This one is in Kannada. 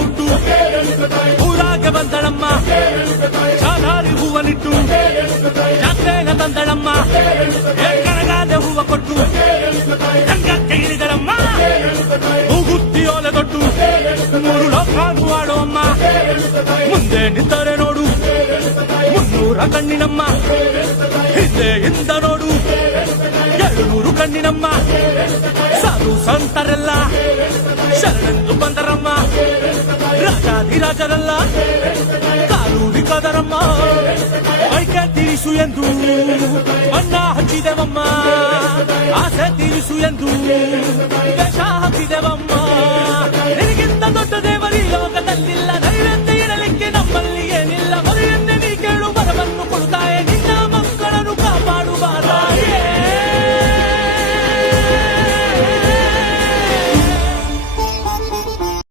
ಹುಟ್ಟು ಊರಾಗೆ ಬಂದಳಮ್ಮ ಚಾಲಾರಿ ಹೂವನಿಟ್ಟು ಜಾತ್ರೆಗ ತಂದಳಮ್ಮ ಕಣಗಾದೆ ಹೂವ ಕೊಟ್ಟು ಗಂಗಕ್ಕೆ ಇಳಿದಳಮ್ಮ ಮೂಗುತ್ತಿ ಓಲೆ ದೊಡ್ಡು ಮೂರು ಲೋಕಾನು ಆಡೋಮ್ಮ ಮುಂದೆ ನಿಂತರೆ ನೋಡು 300 ಕಣ್ಣಿನಮ್ಮ ಹಿಂದೆಯಿಂದ ನೋಡು 200 ಕಣ್ಣಿನಮ್ಮ ಸಾಧು ಸಂತರೆಲ್ಲ ಶರಣೆಂದು ಬಂದರಮ್ಮ ರಾಜಾಧಿರಾಜರೆಲ್ಲ ಕಾಲು ಹಿಡಿಕದರಮ್ಮ ಐಕೆ ತೀರಿಸು ಎಂದು ಬಣ್ಣ ಹಚ್ಚಿದೆವಮ್ಮ ಆಸೆ ತೀರಿಸು ಎಂದು ವೇಷ ಹಾಕಿದೆವಮ್ಮ